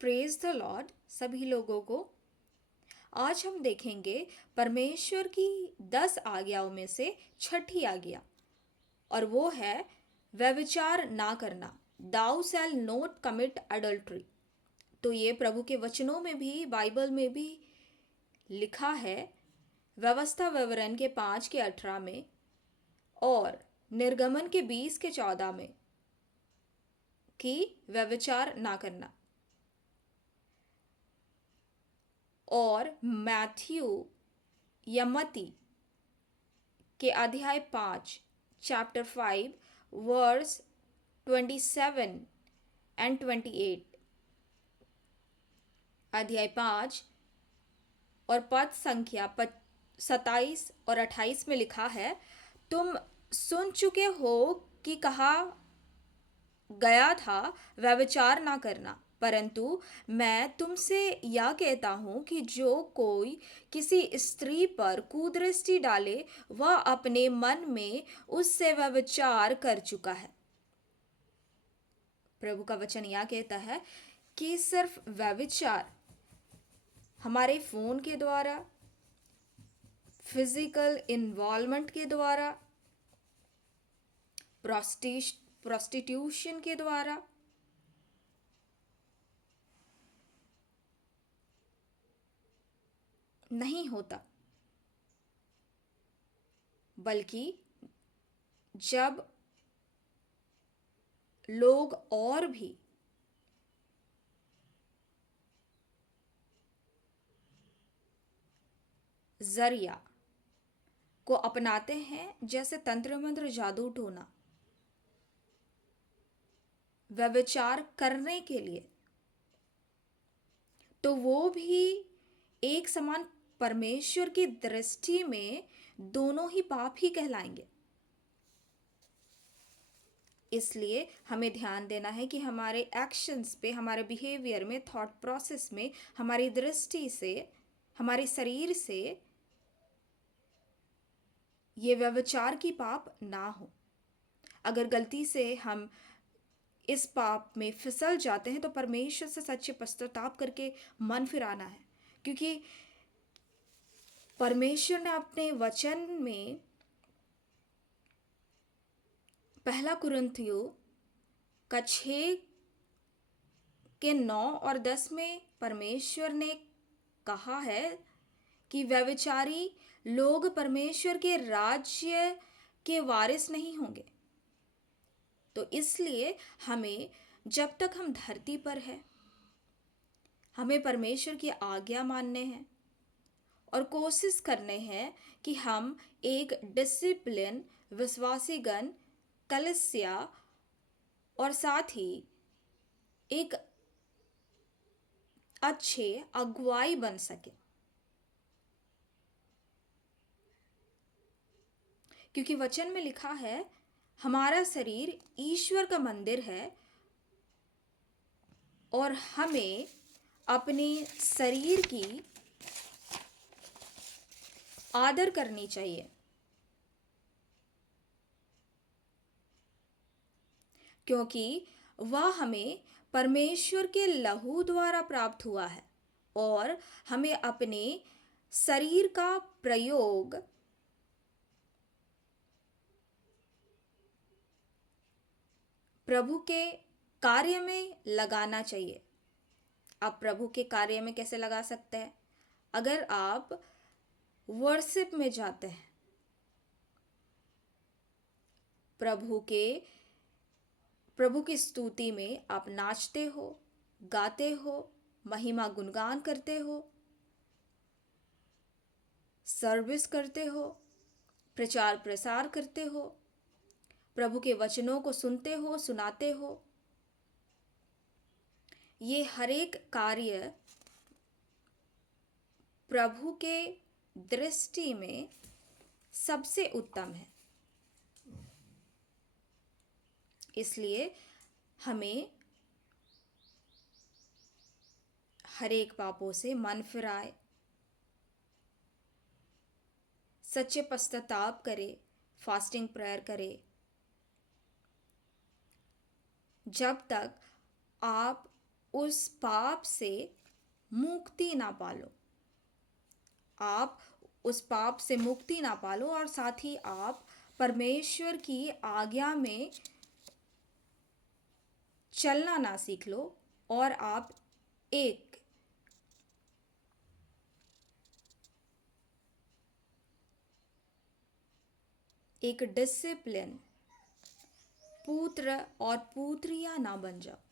Praise the Lord सभी लोगों को। आज हम देखेंगे परमेश्वर की 10 आज्ञाओं में से छठी आज्ञा, और वो है व्यभिचार ना करना। दाउ शैल नोट कमिट अडल्ट्री। तो ये प्रभु के वचनों में भी, बाइबल में भी लिखा है। व्यवस्था विवरण के 5 के 18 में और निर्गमन के 20 के 14 में कि व्यभिचार ना करना। और मैथ्यू या मती के अध्याय 5 चैप्टर 5 वर्स 27 एंड 28, अध्याय 5 और पद संख्या 27 और 28 में लिखा है, तुम सुन चुके हो कि कहा गया था व्यभिचार ना करना, परंतु मैं तुमसे यह कहता हूँ कि जो कोई किसी स्त्री पर कुदृष्टि डाले वह अपने मन में उससे व्यभिचार कर चुका है। प्रभु का वचन यह कहता है कि सिर्फ व्यभिचार हमारे फोन के द्वारा, फिजिकल इन्वॉल्वमेंट के द्वारा, प्रोस्टिट्यूशन के द्वारा नहीं होता, बल्कि जब लोग और भी जरिया को अपनाते हैं, जैसे तंत्र मंत्र, जादू टोना, व्यभिचार करने के लिए, तो वो भी एक समान परमेश्वर की दृष्टि में दोनों ही पाप ही कहलाएंगे। इसलिए हमें ध्यान देना है कि हमारे एक्शंस पे, हमारे बिहेवियर में, थॉट प्रोसेस में, हमारी दृष्टि से, हमारे शरीर से ये व्यभिचार की पाप ना हो। अगर गलती से हम इस पाप में फिसल जाते हैं तो परमेश्वर से सच्चे पश्चाताप करके मन फिराना है, क्योंकि परमेश्वर ने अपने वचन में 1 कुरिन्थियों 6 के 9 और 10 में परमेश्वर ने कहा है कि व्यभिचारी लोग परमेश्वर के राज्य के वारिस नहीं होंगे। तो इसलिए हमें, जब तक हम धरती पर हैं, हमें परमेश्वर की आज्ञा मानने हैं और कोशिश करने हैं कि हम एक डिसिप्लिन विश्वासीगण, कलीसिया और साथ ही एक अच्छे अगुवाई बन सके, क्योंकि वचन में लिखा है हमारा शरीर ईश्वर का मंदिर है और हमें अपने शरीर की आदर करनी चाहिए, क्योंकि वह हमें परमेश्वर के लहू द्वारा प्राप्त हुआ है और हमें अपने शरीर का प्रयोग प्रभु के कार्य में लगाना चाहिए। आप प्रभु के कार्य में कैसे लगा सकते हैं? अगर आप वर्शिप में जाते हैं, प्रभु की स्तुति में आप नाचते हो, गाते हो, महिमा गुणगान करते हो, सर्विस करते हो, प्रचार प्रसार करते हो, प्रभु के वचनों को सुनते हो, सुनाते हो, ये हर एक कार्य प्रभु के दृष्टि में सबसे उत्तम है। इसलिए हमें हर एक पापों से मन फिराए, सच्चे पश्चाताप करे, फास्टिंग प्रेयर करे। जब तक आप उस पाप से मुक्ति ना पालो। आप उस पाप से मुक्ति ना पालो और साथ ही आप परमेश्वर की आज्ञा में चलना ना सीख लो और आप एक एक डिसिप्लिन पुत्र और पुत्रियां ना बन जाओ।